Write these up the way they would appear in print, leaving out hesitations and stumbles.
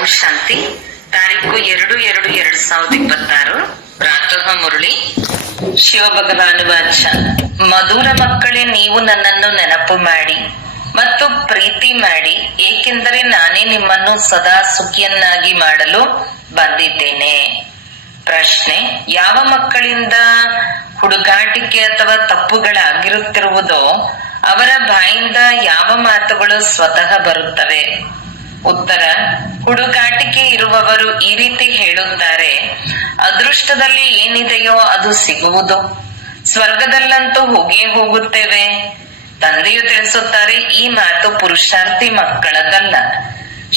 ಓಂ ಶಾಂತಿ. ತಾರೀಕು 2/2/2026. ಪ್ರಾತಃ ಮುರಳಿ. ಶಿವ ಭಗವಾನ್ ವಾಚ. ಮಧುರ ಮಕ್ಕಳೇ, ನೀವು ನನ್ನನ್ನು ನೆನಪು ಮಾಡಿ ಮತ್ತು ಪ್ರೀತಿ ಮಾಡಿ, ಏಕೆಂದರೆ ನಾನೇ ನಿಮ್ಮನ್ನು ಸದಾ ಸುಖಿಯನ್ನಾಗಿ ಮಾಡಲು ಬಂದಿದ್ದೇನೆ. ಪ್ರಶ್ನೆ: ಯಾವ ಮಕ್ಕಳಿಂದ ಹುಡುಗಾಟಿಕೆ ಅಥವಾ ತಪ್ಪುಗಳಾಗಿರುತ್ತಿರುವುದೋ ಅವರ ಬಾಯಿಂದ ಯಾವ ಮಾತುಗಳು ಸ್ವತಃ ಬರುತ್ತವೆ? ಉತ್ತರ: ಹುಡುಗಾಟಿಕೆ ಇರುವವರು ಈ ರೀತಿ ಹೇಳುತ್ತಾರೆ, ಅದೃಷ್ಟದಲ್ಲಿ ಏನಿದೆಯೋ ಅದು ಸಿಗುವುದು, ಸ್ವರ್ಗದಲ್ಲಂತೂ ಹೋಗೇ ಹೋಗುತ್ತೇವೆ. ತಂದೆಯು ತಿಳಿಸುತ್ತಾರೆ, ಈ ಮಾತು ಪುರುಷಾರ್ಥಿ ಮಕ್ಕಳದಲ್ಲ.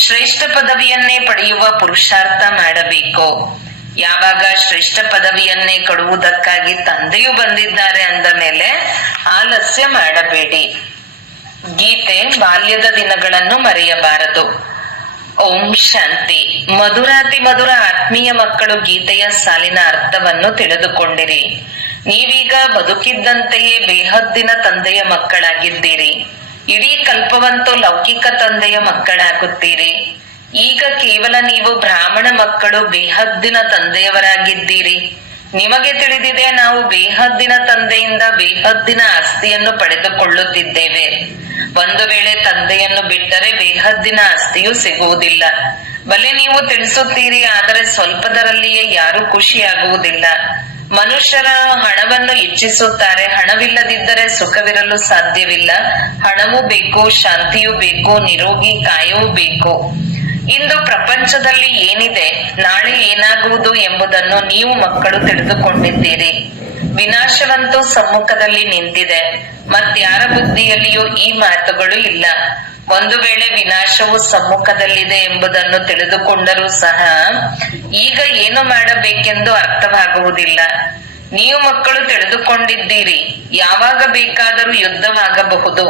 ಶ್ರೇಷ್ಠ ಪದವಿಯನ್ನೇ ಪಡೆಯುವ ಪುರುಷಾರ್ಥ ಮಾಡಬೇಕು. ಯಾವಾಗ ಶ್ರೇಷ್ಠ ಪದವಿಯನ್ನೇ ಕೊಡುವುದಕ್ಕಾಗಿ ತಂದೆಯು ಬಂದಿದ್ದಾರೆ ಅಂದ ಮೇಲೆ ಆಲಸ್ಯ ಮಾಡಬೇಡಿ. ಗೀತೆ: ಬಾಲ್ಯದ ದಿನಗಳನ್ನು ಮರೆಯಬಾರದು. ಓಂ ಶಾಂತಿ. ಮಧುರಾತಿ ಮಧುರ ಆತ್ಮೀಯ ಮಕ್ಕಳು, ಗೀತೆಯ ಸಾಲಿನ ಅರ್ಥವನ್ನು ತಿಳಿದುಕೊಂಡಿರಿ. ನೀವೀಗ ಬದುಕಿದ್ದಂತೆಯೇ ಬೇಹದ್ದಿನ ತಂದೆಯ ಮಕ್ಕಳಾಗಿದ್ದೀರಿ. ಇಡೀ ಕಲ್ಪವಂತೂ ಲೌಕಿಕ ತಂದೆಯ ಮಕ್ಕಳಾಗುತ್ತೀರಿ. ಈಗ ಕೇವಲ ನೀವು ಬ್ರಾಹ್ಮಣ ಮಕ್ಕಳು ಬೇಹದ್ದಿನ ತಂದೆಯವರಾಗಿದ್ದೀರಿ. ನಿಮಗೆ ತಿಳಿದಿದೆ, ನಾವು ಬೇಹದ್ದಿನ ತಂದೆಯಿಂದ ಬೇಹದ್ದಿನ ಆಸ್ತಿಯನ್ನು ಪಡೆದುಕೊಳ್ಳುತ್ತಿದ್ದೇವೆ. ಒಂದು ವೇಳೆ ತಂದೆಯನ್ನು ಬಿಟ್ಟರೆ ಬೇಹದ್ದಿನ ಆಸ್ತಿಯೂ ಸಿಗುವುದಿಲ್ಲ. ಬಲೆ ನೀವು ತಿಳಿಸುತ್ತೀರಿ, ಆದರೆ ಸ್ವಲ್ಪದರಲ್ಲಿಯೇ ಯಾರೂ ಖುಷಿಯಾಗುವುದಿಲ್ಲ. ಮನುಷ್ಯರ ಹಣವನ್ನು ಇಚ್ಛಿಸುತ್ತಾರೆ. ಹಣವಿಲ್ಲದಿದ್ದರೆ ಸುಖವಿರಲು ಸಾಧ್ಯವಿಲ್ಲ. ಹಣವೂ ಬೇಕು, ಶಾಂತಿಯೂ ಬೇಕು, ನಿರೋಗಿ ಕಾಯವೂ ಬೇಕು. ಇಂದು ಪ್ರಪಂಚದಲ್ಲಿ ಏನಿದೆ, ನಾಳೆ ಏನಾಗುವುದು ಎಂಬುದನ್ನು ನೀವು ಮಕ್ಕಳು ತಿಳಿದುಕೊಂಡಿದ್ದೀರಿ. ವಿನಾಶವಂತೂ ಸಮ್ಮುಖದಲ್ಲಿ ನಿಂತಿದೆ. ಮತ್ಯಾರ ಬುದ್ಧಿಯಲ್ಲಿಯೂ ಈ ಮಾತುಗಳು ಇಲ್ಲ. ಒಂದು ವೇಳೆ ವಿನಾಶವು ಸಮ್ಮುಖದಲ್ಲಿದೆ ಎಂಬುದನ್ನು ತಿಳಿದುಕೊಂಡರೂ ಸಹ ಈಗ ಏನು ಮಾಡಬೇಕೆಂದು ಅರ್ಥವಾಗುವುದಿಲ್ಲ. ನೀವು ಮಕ್ಕಳು ತಿಳಿದುಕೊಂಡಿದ್ದೀರಿ, ಯಾವಾಗ ಬೇಕಾದರೂ ಯುದ್ಧವಾಗಬಹುದು.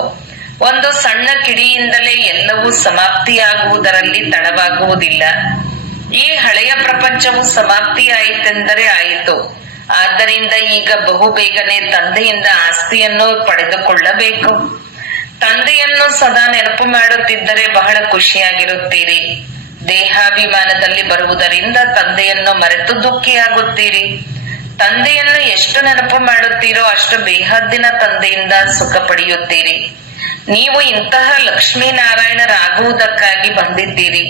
ಒಂದು ಸಣ್ಣ ಕಿಡಿಯಿಂದಲೇ ಎಲ್ಲವೂ ಸಮಾಪ್ತಿಯಾಗುವುದರಲ್ಲಿ ತಡವಾಗುವುದಿಲ್ಲ. ಈ ಹಳೆಯ ಪ್ರಪಂಚವು ಸಮಾಪ್ತಿಯಾಯಿತೆಂದರೆ ಆಯಿತು. ಆದ್ದರಿಂದ ಈಗ ಬಹುಬೇಗನೆ ತಂದೆಯಿಂದ ಆಸ್ತಿಯನ್ನು ಪಡೆದುಕೊಳ್ಳಬೇಕು. ತಂದೆಯನ್ನು ಸದಾ ನೆನಪು ಮಾಡುತ್ತಿದ್ದರೆ ಬಹಳ ಖುಷಿಯಾಗಿರುತ್ತೀರಿ. ದೇಹಾಭಿಮಾನದಲ್ಲಿ ಬರುವುದರಿಂದ ತಂದೆಯನ್ನು ಮರೆತು ದುಃಖಿಯಾಗುತ್ತೀರಿ. ತಂದೆಯನ್ನು ಎಷ್ಟು ನೆನಪು ಮಾಡುತ್ತೀರೋ ಅಷ್ಟು ಬೇಹದ್ದಿನ ತಂದೆಯಿಂದ ಸುಖ ಪಡೆಯುತ್ತೀರಿ. ನೀವು ಇಂತಹ ಲಕ್ಷ್ಮೀನಾರಾಯಣರಾಗುವುದಕ್ಕಾಗಿ ಬಂದಿದ್ದೀರಿ.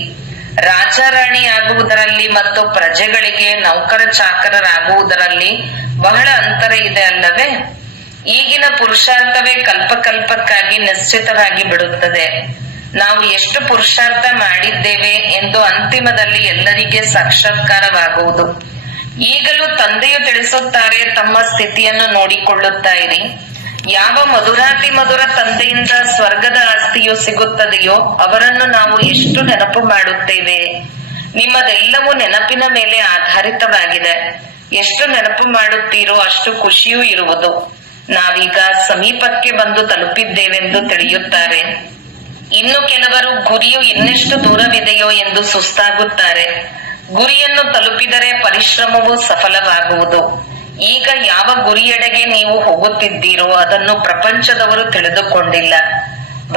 ರಾಜಾರಾಣಿ ಆಗುವುದರಲ್ಲಿ ಮತ್ತು ಪ್ರಜೆಗಳಿಗೆ ನೌಕರ ಚಾಕರರಾಗುವುದರಲ್ಲಿ ಬಹಳ ಅಂತರ ಇದೆ ಅಲ್ಲವೇ? ಈಗಿನ ಪುರುಷಾರ್ಥವೇ ಕಲ್ಪಕಲ್ಪಕ್ಕಾಗಿ ನಿಶ್ಚಿತವಾಗಿ ಬಿಡುತ್ತದೆ. ನಾವು ಎಷ್ಟು ಪುರುಷಾರ್ಥ ಮಾಡಿದ್ದೇವೆ ಎಂದು ಅಂತಿಮದಲ್ಲಿ ಎಲ್ಲರಿಗೆ ಸಾಕ್ಷಾತ್ಕಾರವಾಗುವುದು. ಈಗಲೂ ತಂದೆಯು ತಿಳಿಸುತ್ತಾರೆ, ತಮ್ಮ ಸ್ಥಿತಿಯನ್ನು ನೋಡಿಕೊಳ್ಳುತ್ತಾ ಇರಿ. ಯಾವ ಮಧುರಾತಿ ಮಧುರ ತಂದೆಯಿಂದ ಸ್ವರ್ಗದ ಆಸ್ತಿಯು ಸಿಗುತ್ತದೆಯೋ ಅವರನ್ನು ನಾವು ಎಷ್ಟು ನೆನಪು ಮಾಡುತ್ತೇವೆ. ನಿಮ್ಮದೆಲ್ಲವೂ ನೆನಪಿನ ಮೇಲೆ ಆಧಾರಿತವಾಗಿದೆ. ಎಷ್ಟು ನೆನಪು ಮಾಡುತ್ತೀರೋ ಅಷ್ಟು ಖುಷಿಯೂ ಇರುವುದು. ನಾವೀಗ ಸಮೀಪಕ್ಕೆ ಬಂದು ತಲುಪಿದ್ದೇವೆಂದು ತಿಳಿಯುತ್ತಾರೆ. ಇನ್ನು ಕೆಲವರು ಗುರಿಯು ಇನ್ನೆಷ್ಟು ದೂರವಿದೆಯೋ ಎಂದು ಸುಸ್ತಾಗುತ್ತಾರೆ. ಗುರಿಯನ್ನು ತಲುಪಿದರೆ ಪರಿಶ್ರಮವು ಸಫಲವಾಗುವುದು. ಈಗ ಯಾವ ಗುರಿಯೆಡೆಗೆ ನೀವು ಹೋಗುತ್ತಿದ್ದೀರೋ ಅದನ್ನು ಪ್ರಪಂಚದವರು ತಿಳಿದುಕೊಂಡಿಲ್ಲ.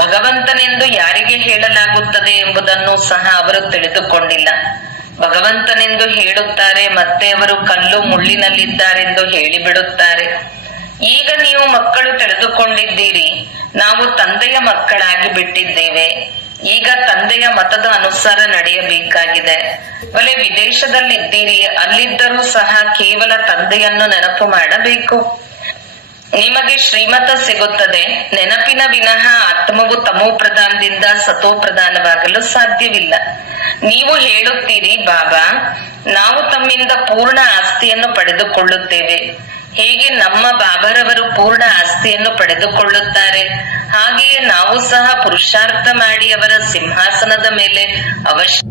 ಭಗವಂತನೆಂದು ಯಾರಿಗೆ ಹೇಳಲಾಗುತ್ತದೆ ಎಂಬುದನ್ನು ಸಹ ಅವರು ತಿಳಿದುಕೊಂಡಿಲ್ಲ. ಭಗವಂತನೆಂದು ಹೇಳುತ್ತಾರೆ, ಮತ್ತೆ ಅವರು ಕಲ್ಲು ಮುಳ್ಳಿನಲ್ಲಿದ್ದಾರೆಂದು ಹೇಳಿಬಿಡುತ್ತಾರೆ. ಈಗ ನೀವು ಮಕ್ಕಳು ತಿಳಿದುಕೊಂಡಿದ್ದೀರಿ, ನಾವು ತಂದೆಯ ಮಕ್ಕಳಾಗಿ ಬಿಟ್ಟಿದ್ದೇವೆ. ಈಗ ತಂದೆಯ ಮತದ ಅನುಸಾರ ನಡೆಯಬೇಕಾಗಿದೆ. ಒಲೆ ವಿದೇಶದಲ್ಲಿದ್ದೀರಿ, ಅಲ್ಲಿದ್ದರೂ ಸಹ ಕೇವಲ ತಂದೆಯನ್ನು ನೆನಪು ಮಾಡಬೇಕು. ನಿಮಗೆ ಶ್ರೀಮತ ಸಿಗುತ್ತದೆ. ನೆನಪಿನ ವಿನಃ ಆತ್ಮವು ತಮೋ ಪ್ರಧಾನದಿಂದ ಸತೋ ಪ್ರಧಾನವಾಗಲು ಸಾಧ್ಯವಿಲ್ಲ. ನೀವು ಹೇಳುತ್ತೀರಿ, ಬಾಬಾ, ನಾವು ತಮ್ಮಿಂದ ಪೂರ್ಣ ಆಸ್ತಿಯನ್ನು ಪಡೆದುಕೊಳ್ಳುತ್ತೇವೆ. ಹೇಗೆ ನಮ್ಮ ಬಾಬರವರು ಪೂರ್ಣ ಆಸ್ತಿಯನ್ನು ಪಡೆದುಕೊಳ್ಳುತ್ತಾರೆ, ಹಾಗೆಯೇ ನಾವು ಸಹ ಪುರುಷಾರ್ಥ ಮಾಡಿ ಅವರ ಸಿಂಹಾಸನದ ಮೇಲೆ ಅವಶ್ಯ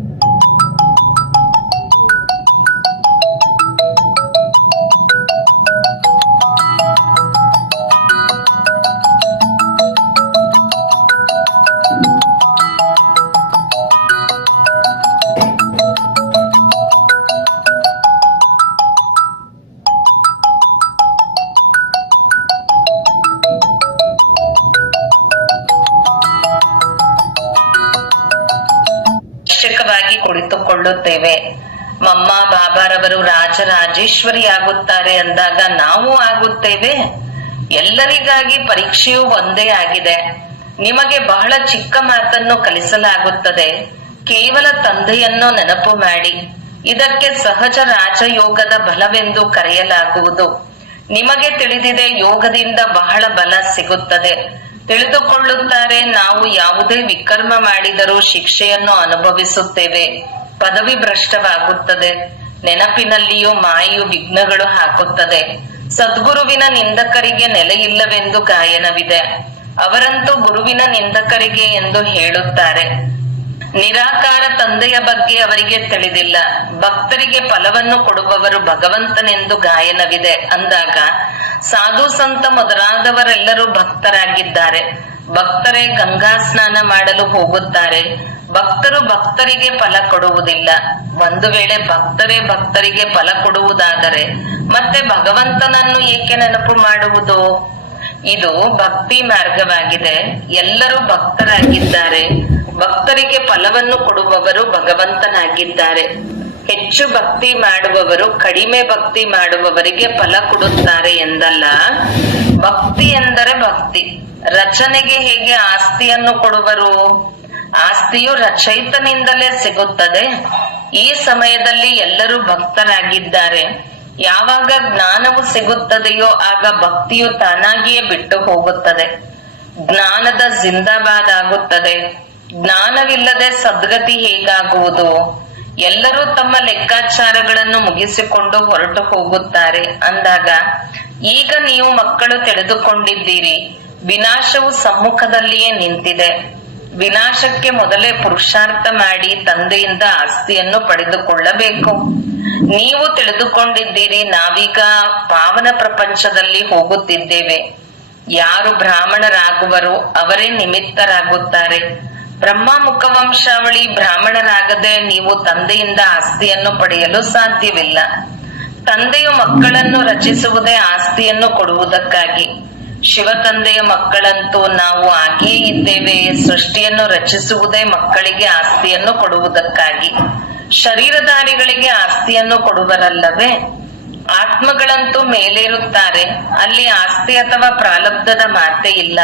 ಕುಳಿತುಕೊಳ್ಳುತ್ತೇವೆ. ಮಮ್ಮ ಬಾಬಾರವರು ರಾಜರಾಜೇಶ್ವರಿ ಆಗುತ್ತಾರೆ ಅಂದಾಗ ನಾವು ಆಗುತ್ತೇವೆ. ಎಲ್ಲರಿಗಾಗಿ ಪರೀಕ್ಷೆಯು ಒಂದೇ ಆಗಿದೆ. ನಿಮಗೆ ಬಹಳ ಚಿಕ್ಕ ಮಾತನ್ನು ಕಲಿಸಲಾಗುತ್ತದೆ. ಕೇವಲ ತಂದೆಯನ್ನು ನೆನಪು ಮಾಡಿ. ಇದಕ್ಕೆ ಸಹಜ ರಾಜಯೋಗದ ಬಲವೆಂದು ಕರೆಯಲಾಗುವುದು. ನಿಮಗೆ ತಿಳಿದಿದೆ, ಯೋಗದಿಂದ ಬಹಳ ಬಲ ಸಿಗುತ್ತದೆ. ತಿಳಿದುಕೊಳ್ಳುತ್ತಾರೆ, ನಾವು ಯಾವುದೇ ವಿಕರ್ಮ ಮಾಡಿದರೂ ಶಿಕ್ಷೆಯನ್ನು ಅನುಭವಿಸುತ್ತೇವೆ. ಪದವಿ ಭ್ರಷ್ಟವಾಗುತ್ತದೆ. ನೆನಪಿನಲ್ಲಿಯೂ ಮಾಯೆಯು ವಿಘ್ನಗಳು ಹಾಕುತ್ತದೆ. ಸದ್ಗುರುವಿನ ನಿಂದಕರಿಗೆ ನೆಲೆಯಿಲ್ಲವೆಂದು ಗಾಯನವಿದೆ. ಅವರಂತೂ ಗುರುವಿನ ನಿಂದಕರಿಗೆ ಎಂದು ಹೇಳುತ್ತಾರೆ. ನಿರಾಕಾರ ತಂದೆಯ ಬಗ್ಗೆ ಅವರಿಗೆ ತಿಳಿದಿಲ್ಲ. ಭಕ್ತರಿಗೆ ಫಲವನ್ನು ಕೊಡುವವರು ಭಗವಂತನೆಂದು ಗಾಯನವಿದೆ ಅಂದಾಗ ಸಾಧು ಸಂತ ಮೊದಲಾದವರೆಲ್ಲರೂ ಭಕ್ತರಾಗಿದ್ದಾರೆ. ಭಕ್ತರೇ ಗಂಗಾ ಸ್ನಾನ ಮಾಡಲು ಹೋಗುತ್ತಾರೆ. ಭಕ್ತರು ಭಕ್ತರಿಗೆ ಫಲ ಕೊಡುವುದಿಲ್ಲ. ಒಂದು ವೇಳೆ ಭಕ್ತರಿಗೆ ಫಲ ಕೊಡುವುದಾದರೆ ಮತ್ತೆ ಭಗವಂತನನ್ನು ಏಕೆ ನೆನಪು ಮಾಡುವುದು? ಇದು ಭಕ್ತಿ ಮಾರ್ಗವಾಗಿದೆ. ಎಲ್ಲರೂ ಭಕ್ತರಾಗಿದ್ದಾರೆ. ಭಕ್ತರಿಗೆ ಫಲವನ್ನು ಕೊಡುವವರು ಭಗವಂತನಾಗಿದ್ದಾರೆ. ಹೆಚ್ಚು ಭಕ್ತಿ ಮಾಡುವವರು ಕಡಿಮೆ ಭಕ್ತಿ ಮಾಡುವವರಿಗೆ ಫಲ ಕೊಡುತ್ತಾರೆ ಎಂದಲ್ಲ. ಭಕ್ತಿ ಎಂದರೆ ಭಕ್ತಿ. ರಚನೆಗೆ ಹೇಗೆ ಆಸ್ತಿಯನ್ನು ಕೊಡುವರು? ಆಸ್ತಿಯು ರಚಯಿತನಿಂದಲೇ ಸಿಗುತ್ತದೆ. ಈ ಸಮಯದಲ್ಲಿ ಎಲ್ಲರೂ ಭಕ್ತರಾಗಿದ್ದಾರೆ. ಯಾವಾಗ ಜ್ಞಾನವು ಸಿಗುತ್ತದೆಯೋ ಆಗ ಭಕ್ತಿಯು ತಾನಾಗಿಯೇ ಬಿಟ್ಟು ಹೋಗುತ್ತದೆ. ಜ್ಞಾನದ ಜಿಂದಾಬಾದ್ ಆಗುತ್ತದೆ. ಜ್ಞಾನವಿಲ್ಲದೆ ಸದ್ಗತಿ ಹೇಗಾಗುವುದು? ಎಲ್ಲರೂ ತಮ್ಮ ಲೆಕ್ಕಾಚಾರಗಳನ್ನು ಮುಗಿಸಿಕೊಂಡು ಹೊರಟು ಹೋಗುತ್ತಾರೆ ಅಂದಾಗ ಈಗ ನೀವು ಮಕ್ಕಳು ತಿಳಿದುಕೊಂಡಿದ್ದೀರಿ, ವಿನಾಶವು ಸಮ್ಮುಖದಲ್ಲಿಯೇ ನಿಂತಿದೆ. ವಿನಾಶಕ್ಕೆ ಮೊದಲೇ ಪುರುಷಾರ್ಥ ಮಾಡಿ ತಂದೆಯಿಂದ ಆಸ್ತಿಯನ್ನು ಪಡೆದುಕೊಳ್ಳಬೇಕು. ನೀವು ತಿಳಿದುಕೊಂಡಿದ್ದೀರಿ, ನಾವೀಗ ಪಾವನ ಪ್ರಪಂಚದಲ್ಲಿ ಹೋಗುತ್ತಿದ್ದೇವೆ. ಯಾರು ಬ್ರಾಹ್ಮಣರಾಗುವರೋ ಅವರೇ ನಿಮಿತ್ತರಾಗುತ್ತಾರೆ. ಬ್ರಹ್ಮ ಮುಖವಂಶಾವಳಿ ಬ್ರಾಹ್ಮಣರಾಗದೆ ನೀವು ತಂದೆಯಿಂದ ಆಸ್ತಿಯನ್ನು ಪಡೆಯಲು ಸಾಧ್ಯವಿಲ್ಲ. ತಂದೆಯು ಮಕ್ಕಳನ್ನು ರಚಿಸುವುದೇ ಆಸ್ತಿಯನ್ನು ಕೊಡುವುದಕ್ಕಾಗಿ. ಶಿವ ತಂದೆಯ ಮಕ್ಕಳಂತೂ ನಾವು ಆಗಿಯೇ ಇದ್ದೇವೆ. ಸೃಷ್ಟಿಯನ್ನು ರಚಿಸುವುದೇ ಮಕ್ಕಳಿಗೆ ಆಸ್ತಿಯನ್ನು ಕೊಡುವುದಕ್ಕಾಗಿ. ಶರೀರಧಾರಿಗಳಿಗೆ ಆಸ್ತಿಯನ್ನು ಕೊಡುವರಲ್ಲವೇ? ಆತ್ಮಗಳಂತೂ ಮೇಲೇರುತ್ತಾರೆ. ಅಲ್ಲಿ ಆಸ್ತಿ ಅಥವಾ ಪ್ರಾರಬ್ಧದ ಮಾತೇ ಇಲ್ಲ.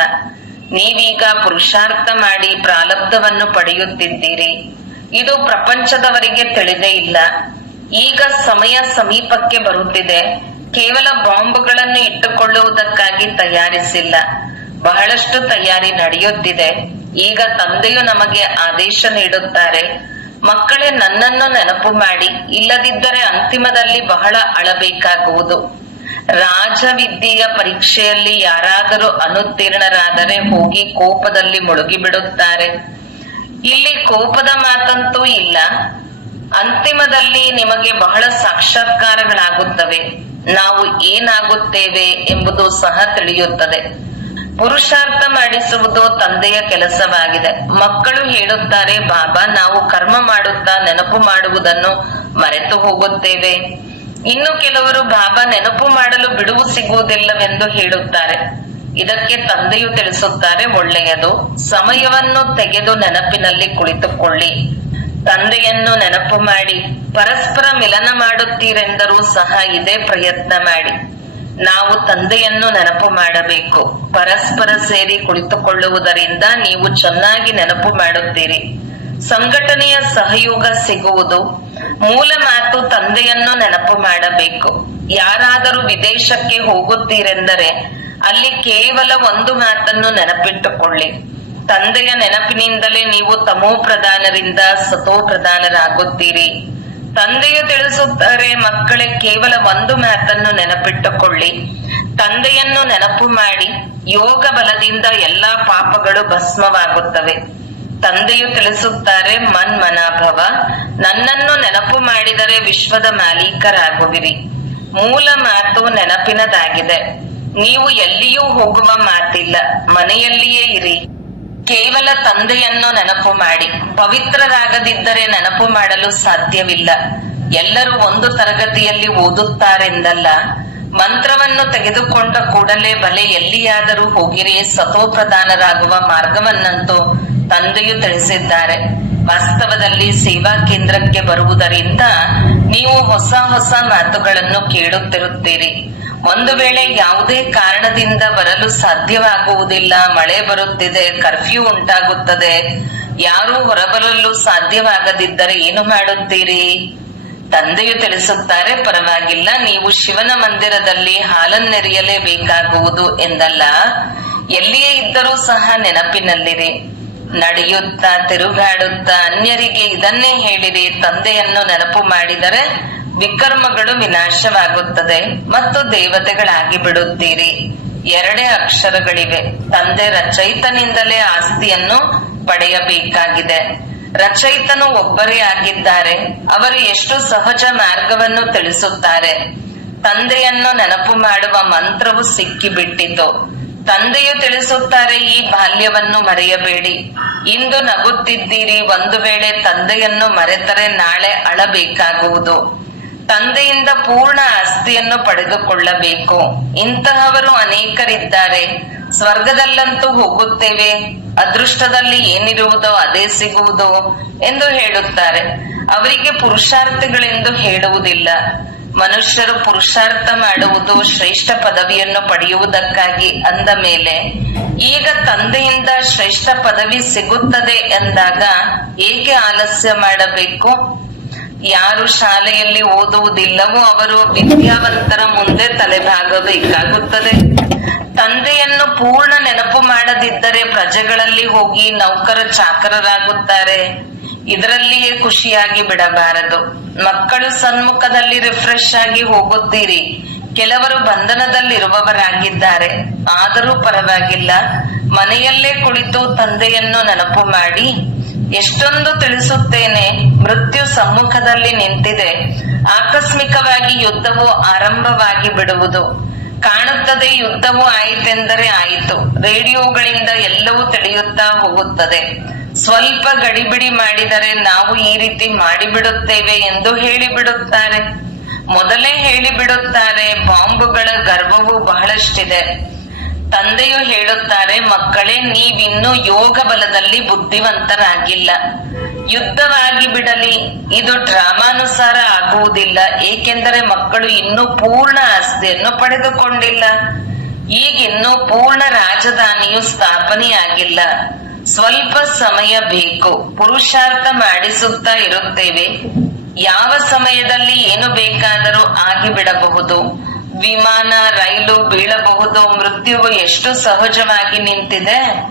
ನೀವೀಗ ಪುರುಷಾರ್ಥ ಮಾಡಿ ಪ್ರಾರಬ್ಧವನ್ನು ಪಡೆಯುತ್ತಿದ್ದೀರಿ. ಇದು ಪ್ರಪಂಚದವರಿಗೆ ತಿಳಿದೇ ಇಲ್ಲ. ಈಗ ಸಮಯ ಸಮೀಪಕ್ಕೆ ಬರುತ್ತಿದೆ. ಕೇವಲ ಬಾಂಬ್ಗಳನ್ನು ಇಟ್ಟುಕೊಳ್ಳುವುದಕ್ಕಾಗಿ ತಯಾರಿಸಿಲ್ಲ, ಬಹಳಷ್ಟು ತಯಾರಿ ನಡೆಯುತ್ತಿದೆ. ಈಗ ತಂದೆಯು ನಮಗೆ ಆದೇಶ ನೀಡುತ್ತಾರೆ, ಮಕ್ಕಳೇ ನನ್ನನ್ನು ನೆನಪು ಮಾಡಿ, ಇಲ್ಲದಿದ್ದರೆ ಅಂತಿಮದಲ್ಲಿ ಬಹಳ ಅಳಬೇಕಾಗುವುದು. ರಾಜವಿದ್ಯೆಯ ಪರೀಕ್ಷೆಯಲ್ಲಿ ಯಾರಾದರೂ ಅನುತ್ತೀರ್ಣರಾದರೆ ಹೋಗಿ ಕೋಪದಲ್ಲಿ ಮುಳುಗಿಬಿಡುತ್ತಾರೆ. ಇಲ್ಲಿ ಕೋಪದ ಮಾತಂತೂ ಇಲ್ಲ. ಅಂತಿಮದಲ್ಲಿ ನಿಮಗೆ ಬಹಳ ಸಾಕ್ಷಾತ್ಕಾರಗಳಾಗುತ್ತವೆ. ನಾವು ಏನಾಗುತ್ತೇವೆ ಎಂಬುದು ಸಹ ತಿಳಿಯುತ್ತದೆ. ಪುರುಷಾರ್ಥ ಮಾಡಿಸುವುದು ತಂದೆಯ ಕೆಲಸವಾಗಿದೆ. ಮಕ್ಕಳು ಹೇಳುತ್ತಾರೆ, ಬಾಬಾ ನಾವು ಕರ್ಮ ಮಾಡುತ್ತಾ ನೆನಪು ಮಾಡುವುದನ್ನು ಮರೆತು ಹೋಗುತ್ತೇವೆ. ಇನ್ನು ಕೆಲವರು ಬಾಬಾ ನೆನಪು ಮಾಡಲು ಬಿಡುವು ಸಿಗುವುದಿಲ್ಲವೆಂದು ಹೇಳುತ್ತಾರೆ. ಇದಕ್ಕೆ ತಂದೆಯು ತಿಳಿಸುತ್ತಾರೆ, ಒಳ್ಳೆಯದು, ಸಮಯವನ್ನು ತೆಗೆದು ನೆನಪಿನಲ್ಲಿ ಕುಳಿತುಕೊಳ್ಳಿ. ತಂದೆಯನ್ನು ನೆನಪು ಮಾಡಿ. ಪರಸ್ಪರ ಮಿಲನ ಮಾಡುತ್ತೀರೆಂದರೂ ಸಹ ಇದೇ ಪ್ರಯತ್ನ ಮಾಡಿ. ನಾವು ತಂದೆಯನ್ನು ನೆನಪು ಮಾಡಬೇಕು. ಪರಸ್ಪರ ಸೇರಿ ಕುಳಿತುಕೊಳ್ಳುವುದರಿಂದ ನೀವು ಚೆನ್ನಾಗಿ ನೆನಪು ಮಾಡುತ್ತೀರಿ. ಸಂಘಟನೆಯ ಸಹಯೋಗ ಸಿಗುವುದು. ಮೂಲ ಮಾತು ತಂದೆಯನ್ನು ನೆನಪು ಮಾಡಬೇಕು. ಯಾರಾದರೂ ವಿದೇಶಕ್ಕೆ ಹೋಗುತ್ತೀರೆಂದರೆ ಅಲ್ಲಿ ಕೇವಲ ಒಂದು ಮಾತನ್ನು ನೆನಪಿಟ್ಟುಕೊಳ್ಳಿ, ತಂದೆಯ ನೆನಪಿನಿಂದಲೇ ನೀವು ತಮೋ ಪ್ರಧಾನರಿಂದ ಸತೋ ಪ್ರಧಾನರಾಗುತ್ತೀರಿ. ತಂದೆಯು ತಿಳಿಸುತ್ತಾರೆ, ಮಕ್ಕಳೇ ಕೇವಲ ಒಂದು ಮಾತನ್ನು ನೆನಪಿಟ್ಟುಕೊಳ್ಳಿ, ತಂದೆಯನ್ನು ನೆನಪು ಮಾಡಿ. ಯೋಗ ಬಲದಿಂದ ಎಲ್ಲಾ ಪಾಪಗಳು ಭಸ್ಮವಾಗುತ್ತವೆ. ತಂದೆಯು ತಿಳಿಸುತ್ತಾರೆ, ಮನ್ಮನಾಭವ, ನನ್ನನ್ನು ನೆನಪು ಮಾಡಿದರೆ ವಿಶ್ವದ ಮಾಲೀಕರಾಗುವಿರಿ. ಮೂಲ ಮಾತು ನೆನಪಿನದಾಗಿದೆ. ನೀವು ಎಲ್ಲಿಯೂ ಹೋಗುವ ಮಾತಿಲ್ಲ, ಮನೆಯಲ್ಲಿಯೇ ಇರಿ. ಕೇವಲ ತಂದೆಯನ್ನು ನೆನಪು ಮಾಡಿ. ಪವಿತ್ರರಾಗದಿದ್ದರೆ ನೆನಪು ಮಾಡಲು ಸಾಧ್ಯವಿಲ್ಲ. ಎಲ್ಲರೂ ಒಂದು ತರಗತಿಯಲ್ಲಿ ಓದುತ್ತಾರೆಂದಲ್ಲ. ಮಂತ್ರವನ್ನು ತೆಗೆದುಕೊಂಡ ಕೂಡಲೇ ಬಲೆ ಎಲ್ಲಿಯಾದರೂ ಹೋಗಿರಿ, ಸತೋ ಪ್ರಧಾನರಾಗುವ ಮಾರ್ಗವನ್ನಂತೂ ತಂದೆಯು ತಿಳಿಸಿದ್ದಾರೆ. ವಾಸ್ತವದಲ್ಲಿ ಸೇವಾ ಕೇಂದ್ರಕ್ಕೆ ಬರುವುದರಿಂದ ನೀವು ಹೊಸ ಹೊಸ ಮಾತುಗಳನ್ನು ಕೇಳುತ್ತಿರುತ್ತೀರಿ. ಒಂದು ವೇಳೆ ಯಾವುದೇ ಕಾರಣದಿಂದ ಬರಲು ಸಾಧ್ಯವಾಗುವುದಿಲ್ಲ, ಮಳೆ ಬರುತ್ತಿದೆ, ಕರ್ಫ್ಯೂ ಉಂಟಾಗುತ್ತದೆ, ಯಾರೂ ಹೊರಬರಲು ಸಾಧ್ಯವಾಗದಿದ್ದರೆ ಏನು ಮಾಡುತ್ತೀರಿ? ತಂದೆಯು ತಿಳಿಸುತ್ತಾರೆ, ಪರವಾಗಿಲ್ಲ, ನೀವು ಶಿವನ ಮಂದಿರದಲ್ಲಿ ಹಾಲನ್ನೆರೆಯಲೇಬೇಕಾಗುವುದು ಎಂದಲ್ಲ, ಎಲ್ಲಿಯೇ ಇದ್ದರೂ ಸಹ ನೆನಪಿನಲ್ಲಿರಿ. ನಡೆಯುತ್ತಾ ತಿರುಗಾಡುತ್ತಾ ಅನ್ಯರಿಗೆ ಇದನ್ನೇ ಹೇಳಿರಿ. ತಂದೆಯನ್ನು ನೆನಪು ಮಾಡಿದರೆ ವಿಕರ್ಮಗಳು ವಿನಾಶವಾಗುತ್ತದೆ ಮತ್ತು ದೇವತೆಗಳಾಗಿ ಬಿಡುತ್ತೀರಿ. ಎರಡೇ ಅಕ್ಷರಗಳಿವೆ. ತಂದೆ ರಚಯಿತನಿಂದಲೇ ಆಸ್ತಿಯನ್ನು ಪಡೆಯಬೇಕಾಗಿದೆ. ರಚಯಿತನು ಒಬ್ಬರೇ ಆಗಿದ್ದಾರೆ. ಅವರು ಎಷ್ಟು ಸಹಜ ಮಾರ್ಗವನ್ನು ತಿಳಿಸುತ್ತಾರೆ. ತಂದೆಯನ್ನು ನೆನಪು ಮಾಡುವ ಮಂತ್ರವು ಸಿಕ್ಕಿಬಿಟ್ಟಿತು. ತಂದೆಯು ತಿಳಿಸುತ್ತಾರೆ, ಈ ಬಾಲ್ಯವನ್ನು ಮರೆಯಬೇಡಿ. ಇಂದು ನಗುತ್ತಿದ್ದೀರಿ, ಒಂದು ವೇಳೆ ತಂದೆಯನ್ನು ಮರೆತರೆ ನಾಳೆ ಅಳಬೇಕಾಗುವುದು. ತಂದೆಯಿಂದ ಪೂರ್ಣ ಆಸ್ತಿಯನ್ನು ಪಡೆದುಕೊಳ್ಳಬೇಕು. ಇಂತಹವರು ಅನೇಕರಿದ್ದಾರೆ. ಸ್ವರ್ಗದಲ್ಲಂತೂ ಹೋಗುತ್ತೇವೆ, ಅದೃಷ್ಟದಲ್ಲಿ ಏನಿರುವುದೋ ಅದೇ ಸಿಗುವುದು ಎಂದು ಹೇಳುತ್ತಾರೆ. ಅವರಿಗೆ ಪುರುಷಾರ್ಥಿಗಳೆಂದು ಹೇಳುವುದಿಲ್ಲ. ಮನುಷ್ಯರು ಪುರುಷಾರ್ಥ ಮಾಡುವುದು ಶ್ರೇಷ್ಠ ಪದವಿಯನ್ನು ಪಡೆಯುವುದಕ್ಕಾಗಿ ಅಂದ ಮೇಲೆ, ಈಗ ತಂದೆಯಿಂದ ಶ್ರೇಷ್ಠ ಪದವಿ ಸಿಗುತ್ತದೆ ಎಂದಾಗ ಏಕೆ ಆಲಸ್ಯ ಮಾಡಬೇಕು? ಯಾರು ಶಾಲೆಯಲ್ಲಿ ಓದುವುದಿಲ್ಲವೋ ಅವರು ವಿದ್ಯಾವಂತರ ಮುಂದೆ ತಲೆಬಾಗಬೇಕಾಗುತ್ತದೆ. ತಂದೆಯನ್ನು ಪೂರ್ಣ ನೆನಪು ಮಾಡದಿದ್ದರೆ ಪ್ರಜೆಗಳಲ್ಲಿ ಹೋಗಿ ನೌಕರ ಚಾಕರರಾಗುತ್ತಾರೆ. ಇದರಲ್ಲಿಯೇ ಖುಷಿಯಾಗಿ ಬಿಡಬಾರದು. ಮಕ್ಕಳು ಸನ್ಮುಖದಲ್ಲಿ ರಿಫ್ರೆಶ್ ಆಗಿ ಹೋಗುತ್ತೀರಿ. ಕೆಲವರು ಬಂಧನದಲ್ಲಿರುವವರಾಗಿದ್ದಾರೆ. ಆದರೂ ಪರವಾಗಿಲ್ಲ, ಮನೆಯಲ್ಲೇ ಕುಳಿತು ತಂದೆಯನ್ನು ನೆನಪು ಮಾಡಿ. ಎಷ್ಟೊಂದು ತಿಳಿಸುತ್ತೇನೆ. ಮೃತ್ಯು ಸಮ್ಮುಖದಲ್ಲಿ ನಿಂತಿದೆ. ಆಕಸ್ಮಿಕವಾಗಿ ಯುದ್ಧವು ಆರಂಭವಾಗಿ ಬಿಡುವುದು. ಕಾಣುತ್ತದೆ, ಯುದ್ಧವು ಆಯಿತೆಂದರೆ ಆಯಿತು. ರೇಡಿಯೋಗಳಿಂದ ಎಲ್ಲವೂ ತಿಳಿಯುತ್ತಾ ಹೋಗುತ್ತದೆ. ಸ್ವಲ್ಪ ಗಡಿಬಿಡಿ ಮಾಡಿದರೆ ನಾವು ಈ ರೀತಿ ಮಾಡಿಬಿಡುತ್ತೇವೆ ಎಂದು ಹೇಳಿಬಿಡುತ್ತಾರೆ. ಮೊದಲೇ ಹೇಳಿಬಿಡುತ್ತಾರೆ. ಬಾಂಬುಗಳ ಗರ್ವವು ಬಹಳಷ್ಟಿದೆ. ತಂದೆಯು ಹೇಳುತ್ತಾರೆ, ಮಕ್ಕಳೇ, ನೀವಿನ್ನೂ ಯೋಗ ಬಲದಲ್ಲಿ ಬುದ್ಧಿವಂತರಾಗಿಲ್ಲ. ಯುದ್ಧವಾಗಿ ಬಿಡಲಿ, ಇದು ಡ್ರಾಮಾನುಸಾರ ಆಗುವುದಿಲ್ಲ. ಏಕೆಂದರೆ ಮಕ್ಕಳು ಇನ್ನೂ ಪೂರ್ಣ ಆಸ್ತಿಯನ್ನು ಪಡೆದುಕೊಂಡಿಲ್ಲ. ಈಗಿನ್ನೂ ಪೂರ್ಣ ರಾಜಧಾನಿಯು ಸ್ಥಾಪನೆಯಾಗಿಲ್ಲ. ಸ್ವಲ್ಪ ಸಮಯ ಬೇಕು. ಪುರುಷಾರ್ಥ ಮಾಡಿಸುತ್ತಾ ಇರುತ್ತೇವೆ. ಯಾವ ಸಮಯದಲ್ಲಿ ಏನು ಬೇಕಾದರೂ ಆಗಿಬಿಡಬಹುದು. ವಿಮಾನ, ರೈಲು ಬೀಳಬಹುದು. ಮೃತ್ಯುವು ಎಷ್ಟು ಸಹಜವಾಗಿ ನಿಂತಿದೆ.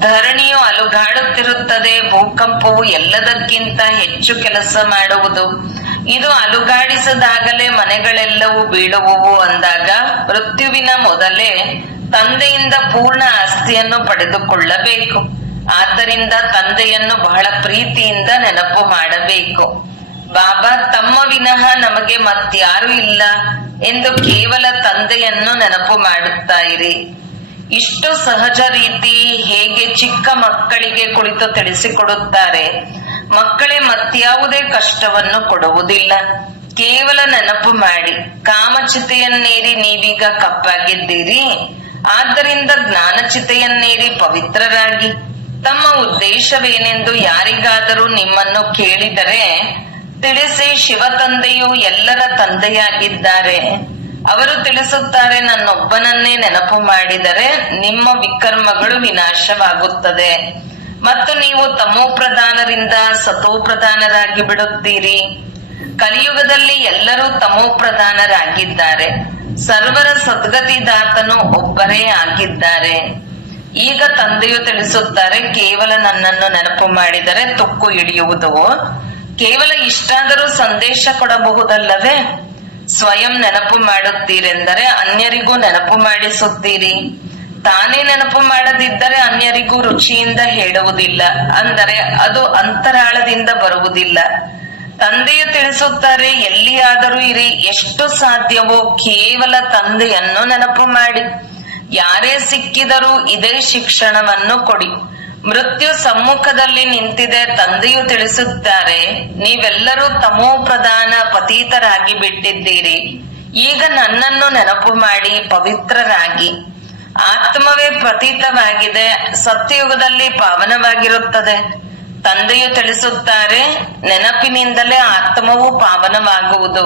ಧರಣಿಯು ಅಲುಗಾಡುತ್ತಿರುತ್ತದೆ. ಭೂಕಂಪವು ಎಲ್ಲದಕ್ಕಿಂತ ಹೆಚ್ಚು ಕೆಲಸ ಮಾಡುವುದು. ಇದು ಅಲುಗಾಡಿಸದಾಗಲೇ ಮನೆಗಳೆಲ್ಲವೂ ಬೀಳುವುವು ಅಂದಾಗ ಮೃತ್ಯುವಿನ ಮೊದಲೇ ತಂದೆಯಿಂದ ಪೂರ್ಣ ಆಸ್ತಿಯನ್ನು ಪಡೆದುಕೊಳ್ಳಬೇಕು. ಆದ್ದರಿಂದ ತಂದೆಯನ್ನು ಬಹಳ ಪ್ರೀತಿಯಿಂದ ನೆನಪು ಮಾಡಬೇಕು. ಬಾಬಾ ತಮ್ಮ ವಿನಃ ನಮಗೆ ಮತ್ಯಾರೂ ಇಲ್ಲ ಎಂದು ಕೇವಲ ತಂದೆಯನ್ನು ನೆನಪು ಮಾಡುತ್ತಾ ಇರಿ. ಇಷ್ಟು ಸಹಜ ರೀತಿ ಹೇಗೆ ಚಿಕ್ಕ ಮಕ್ಕಳಿಗೆ ಕುಳಿತು ತಿಳಿಸಿಕೊಡುತ್ತಾರೆ. ಮಕ್ಕಳೇ ಮತ್ಯಾವುದೇ ಕಷ್ಟವನ್ನು ಕೊಡುವುದಿಲ್ಲ. ಕೇವಲ ನೆನಪು ಮಾಡಿ. ಕಾಮಚಿತೆಯನ್ನೇರಿ ನೀವೀಗ ಕಪ್ಪಾಗಿದ್ದೀರಿ. ಆದ್ದರಿಂದ ಜ್ಞಾನಚಿತೆಯನ್ನೇರಿ ಪವಿತ್ರರಾಗಿ. ತಮ್ಮ ಉದ್ದೇಶವೇನೆಂದು ಯಾರಿಗಾದರೂ ನಿಮ್ಮನ್ನು ಕೇಳಿದರೆ ತಿಳಿಸಿ. ಶಿವ ತಂದೆಯು ಎಲ್ಲರ ತಂದೆಯಾಗಿದ್ದಾರೆ. ಅವರು ತಿಳಿಸುತ್ತಾರೆ, ನನ್ನೊಬ್ಬನನ್ನೇ ನೆನಪು ಮಾಡಿದರೆ ನಿಮ್ಮ ವಿಕರ್ಮಗಳು ವಿನಾಶವಾಗುತ್ತದೆ ಮತ್ತು ನೀವು ತಮೋ ಪ್ರಧಾನರಿಂದ ಸತೋ ಪ್ರಧಾನರಾಗಿ ಬಿಡುತ್ತೀರಿ. ಕಲಿಯುಗದಲ್ಲಿ ಎಲ್ಲರೂ ತಮೋ ಪ್ರಧಾನರಾಗಿದ್ದಾರೆ. ಸರ್ವರ ಸದ್ಗತಿದಾತನು ಒಬ್ಬರೇ ಆಗಿದ್ದಾರೆ. ಈಗ ತಂದೆಯು ತಿಳಿಸುತ್ತಾರೆ, ಕೇವಲ ನನ್ನನ್ನು ನೆನಪು ಮಾಡಿದರೆ ತುಕ್ಕು ಇಳಿಯುವುದು. ಕೇವಲ ಇಷ್ಟಾದರೂ ಸಂದೇಶ ಕೊಡಬಹುದಲ್ಲವೇ? ಸ್ವಯಂ ನೆನಪು ಮಾಡುತ್ತೀರೆಂದರೆ ಅನ್ಯರಿಗೂ ನೆನಪು ಮಾಡಿಸುತ್ತೀರಿ. ತಾನೇ ನೆನಪು ಮಾಡದಿದ್ದರೆ ಅನ್ಯರಿಗೂ ರುಚಿಯಿಂದ ಹೇಳುವುದಿಲ್ಲ. ಅಂದರೆ ಅದು ಅಂತರಾಳದಿಂದ ಬರುವುದಿಲ್ಲ. ತಂದೆಯು ತಿಳಿಸುತ್ತಾರೆ, ಎಲ್ಲಿಯಾದರೂ ಇರಿ, ಎಷ್ಟು ಸಾಧ್ಯವೋ ಕೇವಲ ತಂದೆಯನ್ನು ನೆನಪು ಮಾಡಿ. ಯಾರೇ ಸಿಕ್ಕಿದರೂ ಇದೇ ಶಿಕ್ಷಣವನ್ನು ಕೊಡಿ. ಮೃತ್ಯು ಸಮ್ಮುಖದಲ್ಲಿ ನಿಂತಿದೆ. ತಂದೆಯು ತಿಳಿಸುತ್ತಾರೆ, ನೀವೆಲ್ಲರೂ ತಮೋ ಪ್ರಧಾನ ಪತೀತರಾಗಿ ಬಿಟ್ಟಿದ್ದೀರಿ. ಈಗ ನನ್ನನ್ನು ನೆನಪು ಮಾಡಿ ಪವಿತ್ರರಾಗಿ. ಆತ್ಮವೇ ಪತೀತವಾಗಿದೆ. ಸತ್ಯಯುಗದಲ್ಲಿ ಪಾವನವಾಗಿರುತ್ತದೆ. ತಂದೆಯು ತಿಳಿಸುತ್ತಾರೆ, ನೆನಪಿನಿಂದಲೇ ಆತ್ಮವು ಪಾವನವಾಗುವುದು,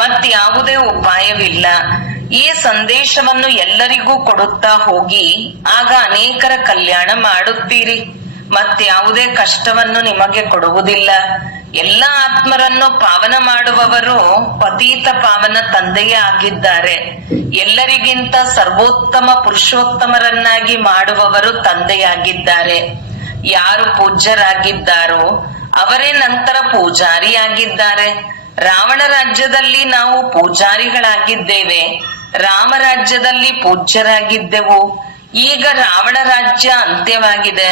ಮತ್ಯಾವುದೇ ಉಪಾಯವಿಲ್ಲ. ಈ ಸಂದೇಶವನ್ನು ಎಲ್ಲರಿಗೂ ಕೊಡುತ್ತಾ ಹೋಗಿ, ಆಗ ಅನೇಕರ ಕಲ್ಯಾಣ ಮಾಡುತ್ತೀರಿ. ಮತ್ಯಾವುದೇ ಕಷ್ಟವನ್ನು ನಿಮಗೆ ಕೊಡುವುದಿಲ್ಲ. ಎಲ್ಲ ಆತ್ಮರನ್ನು ಪಾವನ ಮಾಡುವವರು ಪತೀತ ಪಾವನ ತಂದೆಯೇ ಆಗಿದ್ದಾರೆ. ಎಲ್ಲರಿಗಿಂತ ಸರ್ವೋತ್ತಮ ಪುರುಷೋತ್ತಮರನ್ನಾಗಿ ಮಾಡುವವರು ತಂದೆಯಾಗಿದ್ದಾರೆ. ಯಾರು ಪೂಜ್ಯರಾಗಿದ್ದಾರೋ ಅವರೇ ನಂತರ ಪೂಜಾರಿಯಾಗಿದ್ದಾರೆ. ರಾವಣ ರಾಜ್ಯದಲ್ಲಿ ನಾವು ಪೂಜಾರಿಗಳಾಗಿದ್ದೇವೆ, ರಾಮರಾಜ್ಯದಲ್ಲಿ ಪೂಜ್ಯರಾಗಿದ್ದೆವು. ಈಗ ರಾವಣ ರಾಜ್ಯ ಅಂತ್ಯವಾಗಿದೆ.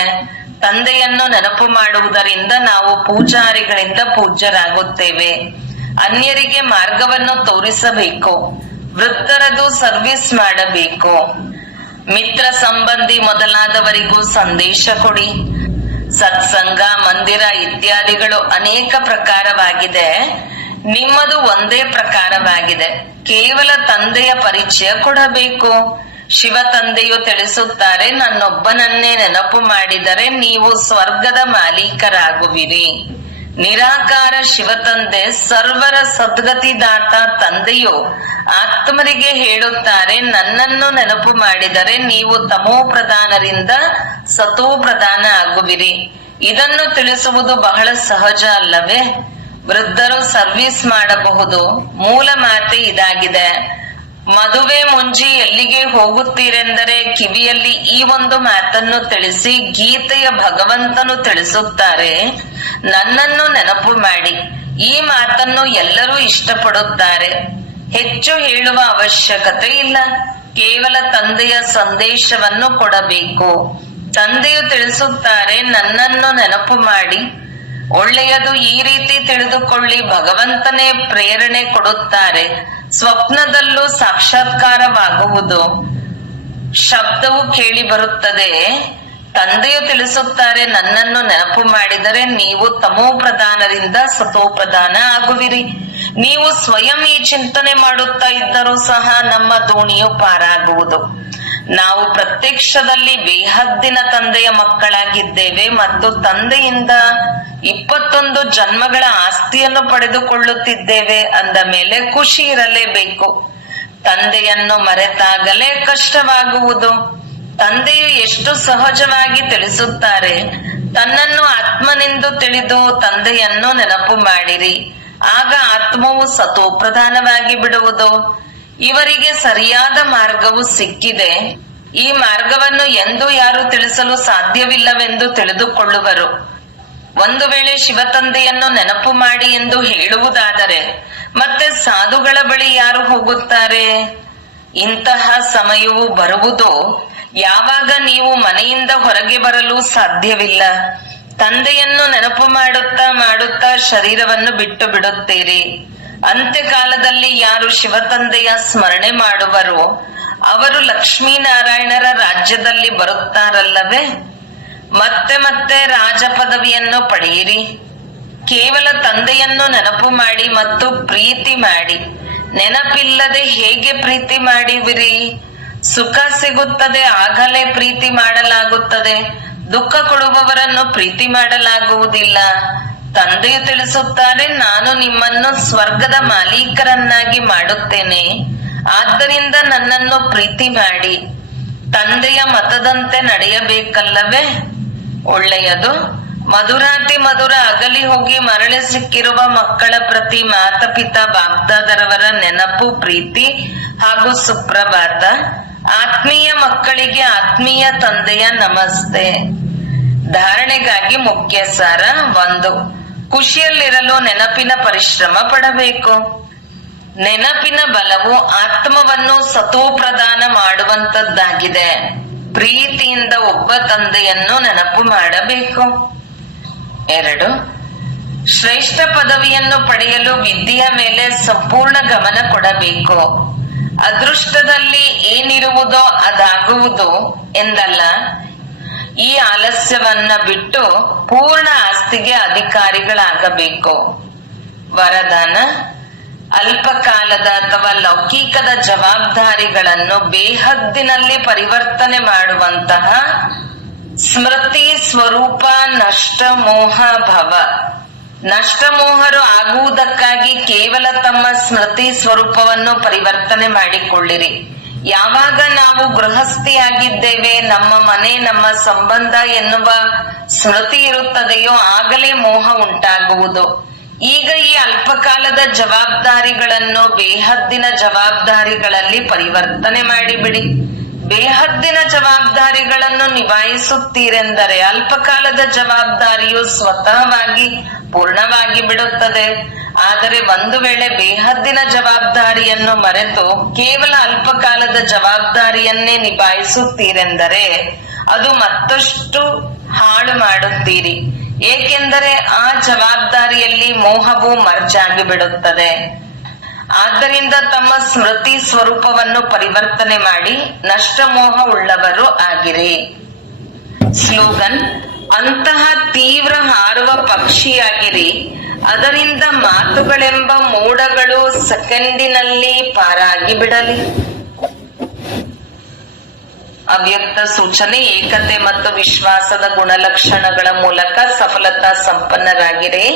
ತಂದೆಯನ್ನು ನೆನಪು ಮಾಡುವುದರಿಂದ ನಾವು ಪೂಜಾರಿಗಳಿಂದ ಪೂಜ್ಯರಾಗುತ್ತೇವೆ. ಅನ್ಯರಿಗೆ ಮಾರ್ಗವನ್ನು ತೋರಿಸಬೇಕು, ವೃದ್ಧರದು ಸರ್ವಿಸ್ ಮಾಡಬೇಕು. ಮಿತ್ರ ಸಂಬಂಧಿ ಮೊದಲಾದವರಿಗೂ ಸಂದೇಶ ಕೊಡಿ. ಸತ್ಸಂಗ, ಮಂದಿರ ಇತ್ಯಾದಿಗಳು ಅನೇಕ ಪ್ರಕಾರವಾಗಿದೆ, ನಿಮ್ಮದು ಒಂದೇ ಪ್ರಕಾರವಾಗಿದೆ. ಕೇವಲ ತಂದೆಯ ಪರಿಚಯ ಕೊಡಬೇಕು. ಶಿವ ತಂದೆಯು ತಿಳಿಸುತ್ತಾರೆ, ನನ್ನೊಬ್ಬನನ್ನೇ ನೆನಪು ಮಾಡಿದರೆ ನೀವು ಸ್ವರ್ಗದ ಮಾಲೀಕರಾಗುವಿರಿ. ನಿರಾಕಾರ ಶಿವ ತಂದೆ ಸರ್ವರ ಸದ್ಗತಿದಾತ ತಂದೆಯು ಆತ್ಮರಿಗೆ ಹೇಳುತ್ತಾರೆ, ನನ್ನನ್ನು ನೆನಪು ಮಾಡಿದರೆ ನೀವು ತಮೋ ಪ್ರಧಾನರಿಂದ ಸತೋ ಪ್ರಧಾನ ಆಗುವಿರಿ. ಇದನ್ನು ತಿಳಿಸುವುದು ಬಹಳ ಸಹಜ ಅಲ್ಲವೇ? ವೃದ್ಧರು ಸರ್ವಿಸ್ ಮಾಡಬಹುದು. ಮೂಲ ಮಾತೆ ಇದಾಗಿದೆ. ಮದುವೆ ಮುಂಜಿ ಎಲ್ಲಿಗೆ ಹೋಗುತ್ತೀರೆಂದರೆ ಕಿವಿಯಲ್ಲಿ ಈ ಒಂದು ಮಾತನ್ನು ತಿಳಿಸಿ, ಗೀತೆಯ ಭಗವಂತನು ತಿಳಿಸುತ್ತಾರೆ, ನನ್ನನ್ನು ನೆನಪು ಮಾಡಿ. ಈ ಮಾತನ್ನು ಎಲ್ಲರೂ ಇಷ್ಟಪಡುತ್ತಾರೆ. ಹೆಚ್ಚು ಹೇಳುವ ಅವಶ್ಯಕತೆ ಇಲ್ಲ. ಕೇವಲ ತಂದೆಯ ಸಂದೇಶವನ್ನು ಕೊಡಬೇಕು. ತಂದೆಯು ತಿಳಿಸುತ್ತಾರೆ, ನನ್ನನ್ನು ನೆನಪು ಮಾಡಿ. ಒಳ್ಳೆಯದು, ಈ ರೀತಿ ತಿಳಿದುಕೊಳ್ಳಿ. ಭಗವಂತನೇ ಪ್ರೇರಣೆ ಕೊಡುತ್ತಾರೆ. ಸ್ವಪ್ನದಲ್ಲೂ ಸಾಕ್ಷಾತ್ಕಾರವಾಗುವುದು. ಶಬ್ದವು ಕೇಳಿ ಬರುತ್ತದೆ. ತಂದೆಯು ತಿಳಿಸುತ್ತಾರೆ, ನನ್ನನ್ನು ನೆನಪು ಮಾಡಿದರೆ ನೀವು ತಮೋ ಪ್ರಧಾನರಿಂದ ಸತೋ ಪ್ರಧಾನ ಆಗುವಿರಿ. ನೀವು ಸ್ವಯಂ ಈ ಚಿಂತನೆ ಮಾಡುತ್ತಾ ಇದ್ದರೂ ಸಹ ನಮ್ಮ ದೋಣಿಯು ಪಾರಾಗುವುದು. ನಾವು ಪ್ರತ್ಯಕ್ಷದಲ್ಲಿ ಬೇಹದ್ದಿನ ತಂದೆಯ ಮಕ್ಕಳಾಗಿದ್ದೇವೆ ಮತ್ತು ತಂದೆಯಿಂದ 21 ಜನ್ಮಗಳ ಆಸ್ತಿಯನ್ನು ಪಡೆದುಕೊಳ್ಳುತ್ತಿದ್ದೇವೆ ಅಂದ ಮೇಲೆ ಖುಷಿ ಇರಲೇಬೇಕು. ತಂದೆಯನ್ನು ಮರೆತಾಗಲೇ ಕಷ್ಟವಾಗುವುದು. ತಂದೆಯು ಎಷ್ಟು ಸಹಜವಾಗಿ ತಿಳಿಸುತ್ತಾರೆ, ತನ್ನನ್ನು ಆತ್ಮನೆಂದು ತಿಳಿದು ತಂದೆಯನ್ನು ನೆನಪು ಮಾಡಿರಿ. ಆಗ ಆತ್ಮವು ಸತೋ ಪ್ರಧಾನವಾಗಿ ಬಿಡುವುದು. ಇವರಿಗೆ ಸರಿಯಾದ ಮಾರ್ಗವು ಸಿಕ್ಕಿದೆ. ಈ ಮಾರ್ಗವನ್ನು ಎಂದೂ ಯಾರು ತಿಳಿಸಲು ಸಾಧ್ಯವಿಲ್ಲವೆಂದು ತಿಳಿದುಕೊಳ್ಳುವರು. ಒಂದು ವೇಳೆ ಶಿವ ತಂದೆಯನ್ನು ನೆನಪು ಮಾಡಿ ಎಂದು ಹೇಳುವುದಾದರೆ ಮತ್ತೆ ಸಾಧುಗಳ ಬಳಿ ಯಾರು ಹೋಗುತ್ತಾರೆ? ಇಂತಹ ಸಮಯವು ಬರುವುದು ಯಾವಾಗ ನೀವು ಮನೆಯಿಂದ ಹೊರಗೆ ಬರಲು ಸಾಧ್ಯವಿಲ್ಲ. ತಂದೆಯನ್ನು ನೆನಪು ಮಾಡುತ್ತಾ ಮಾಡುತ್ತಾ ಶರೀರವನ್ನು ಬಿಟ್ಟು ಬಿಡುತ್ತೀರಿ. ಅಂತ್ಯಕಾಲದಲ್ಲಿ ಯಾರು ಶಿವ ತಂದೆಯ ಸ್ಮರಣೆ ಮಾಡುವರೋ ಅವರು ಲಕ್ಷ್ಮೀನಾರಾಯಣರ ರಾಜ್ಯದಲ್ಲಿ ಬರುತ್ತಾರಲ್ಲವೇ? ಮತ್ತೆ ಮತ್ತೆ ರಾಜ ಪದವಿಯನ್ನು ಪಡೆಯಿರಿ. ಕೇವಲ ತಂದೆಯನ್ನು ನೆನಪು ಮಾಡಿ ಮತ್ತು ಪ್ರೀತಿ ಮಾಡಿ. ನೆನಪಿಲ್ಲದೆ ಹೇಗೆ ಪ್ರೀತಿ ಮಾಡುವಿರಿ? ಸುಖ ಸಿಗುತ್ತದೆ, ಆಗಲೇ ಪ್ರೀತಿ ಮಾಡಲಾಗುತ್ತದೆ. ದುಃಖ ಕೊಡುವವರನ್ನು ಪ್ರೀತಿ ಮಾಡಲಾಗುವುದಿಲ್ಲ. ತಂದೆಯು ತಿಳಿಸುತ್ತಾರೆ, ನಾನು ನಿಮ್ಮನ್ನು ಸ್ವರ್ಗದ ಮಾಲೀಕರನ್ನಾಗಿ ಮಾಡುತ್ತೇನೆ. ಆದ್ದರಿಂದ ನನ್ನನ್ನು ಪ್ರೀತಿ ಮಾಡಿ. ತಂದೆಯ ಮತದಂತೆ ನಡೆಯಬೇಕಲ್ಲವೇ? ಒಳ್ಳೆಯದು. ಮಧುರಾತಿ ಮಧುರ ಅಗಲಿ ಹೋಗಿ ಮರಳಿ ಸಿಕ್ಕಿರುವ ಮಕ್ಕಳ ಪ್ರತಿ ಮಾತಾಪಿತಾ ಬಾಗ್ದಾದರವರ ನೆನಪು, ಪ್ರೀತಿ ಹಾಗೂ ಸುಪ್ರಭಾತ. ಆತ್ಮೀಯ ಮಕ್ಕಳಿಗೆ ಆತ್ಮೀಯ ತಂದೆಯ ನಮಸ್ತೆ. ಧಾರಣೆಗಾಗಿ ಮುಖ್ಯ ಸಾರ 1. ಖುಷಿಯಲ್ಲಿರಲು ನೆನಪಿನ ಪರಿಶ್ರಮ ಪಡಬೇಕು. ನೆನಪಿನ ಬಲವು ಆತ್ಮವನ್ನು ಸತೋಪ್ರದಾನ ಮಾಡುವಂತದ್ದಾಗಿದೆ. ಪ್ರೀತಿಯಿಂದ ಒಬ್ಬ ತಂದೆಯನ್ನು ನೆನಪು ಮಾಡಬೇಕು. 2. ಶ್ರೇಷ್ಠ ಪದವಿಯನ್ನು ಪಡೆಯಲು ವಿದ್ಯೆಯ ಮೇಲೆ ಸಂಪೂರ್ಣ ಗಮನ ಕೊಡಬೇಕು. ಅದೃಷ್ಟದಲ್ಲಿ ಏನಿರುವುದೋ ಅದಾಗುವುದು ಎಂದಲ್ಲ. ಈ ಆಲಸ್ಯವನ್ನ ಬಿಟ್ಟು ಪೂರ್ಣ ಆಸ್ತಿಗೆ ಅಧಿಕಾರಿಗಳಾಗಬೇಕು. ವರದಾನ: ಅಲ್ಪಕಾಲದ ಅಥವಾ ಲೌಕಿಕದ ಜವಾಬ್ದಾರಿಗಳನ್ನು ಬೇಹದ್ದಿನಲ್ಲಿ ಪರಿವರ್ತನೆ ಮಾಡುವಂತಹ ಸ್ಮೃತಿ ಸ್ವರೂಪ ನಷ್ಟ ಮೋಹ ಭವ. ನಷ್ಟಮೋಹರು ಆಗುವುದಕ್ಕಾಗಿ ಕೇವಲ ತಮ್ಮ ಸ್ಮೃತಿ ಸ್ವರೂಪವನ್ನು ಪರಿವರ್ತನೆ ಮಾಡಿಕೊಳ್ಳಿರಿ. ಯಾವಾಗ ನಾವು ಗೃಹಸ್ಥಿಯಾಗಿದ್ದೇವೆ, ನಮ್ಮ ಮನೆ ನಮ್ಮ ಸಂಬಂಧ ಎನ್ನುವ ಸ್ಮೃತಿ ಇರುತ್ತದೆಯೋ ಆಗಲೇ ಮೋಹ ಉಂಟಾಗುವುದು. ಈಗ ಈ ಅಲ್ಪಕಾಲದ ಜವಾಬ್ದಾರಿಗಳನ್ನು ಬೇಹದ್ದಿನ ಜವಾಬ್ದಾರಿಗಳಲ್ಲಿ ಪರಿವರ್ತನೆ ಮಾಡಿಬಿಡಿ. ಬೇಹದ್ದಿನ ಜವಾಬ್ದಾರಿಗಳನ್ನು ನಿಭಾಯಿಸುತ್ತೀರೆಂದರೆ ಅಲ್ಪಕಾಲದ ಜವಾಬ್ದಾರಿಯು ಸ್ವತಃವಾಗಿ ಪೂರ್ಣವಾಗಿ ಬಿಡುತ್ತದೆ. ಆದರೆ ಒಂದು ವೇಳೆ ಬೇಹದ್ದಿನ ಜವಾಬ್ದಾರಿಯನ್ನು ಮರೆತು ಕೇವಲ ಅಲ್ಪಕಾಲದ ಜವಾಬ್ದಾರಿಯನ್ನೇ ನಿಭಾಯಿಸುತ್ತೀರೆಂದರೆ ಅದು ಮತ್ತಷ್ಟು ಹಾಳು ಮಾಡುತ್ತೀರಿ. ಏಕೆಂದರೆ ಆ ಜವಾಬ್ದಾರಿಯಲ್ಲಿ ಮೋಹವು ಮರ್ಜಾಗಿ ಬಿಡುತ್ತದೆ. ಆದ್ದರಿಂದ ತಮ್ಮ ಸ್ಮೃತಿ ಸ್ವರೂಪವನ್ನು ಪರಿವರ್ತನೆ ಮಾಡಿ ನಷ್ಟಮೋಹ ಉಳ್ಳವರು ಆಗಿರಿ. ಸ್ಲೋಗನ್: ಅಂತಹ ತೀವ್ರ ಹಾರುವ ಪಕ್ಷಿಯಾಗಿರಿ, ಅದರಿಂದ ಮಾತುಗಳೆಂಬ ಮೋಡಗಳು ಸೆಕೆಂಡಿನಲ್ಲಿ ಪಾರಾಗಿ ಬಿಡಲಿ. ಅವ್ಯಕ್ತ ಸೂಚನೆ: ಏಕತೆ ಮತ್ತು ವಿಶ್ವಾಸದ ಗುಣಲಕ್ಷಣಗಳ ಮೂಲಕ ಸಫಲತಾ ಸಂಪನ್ನರಾಗಿರಿ.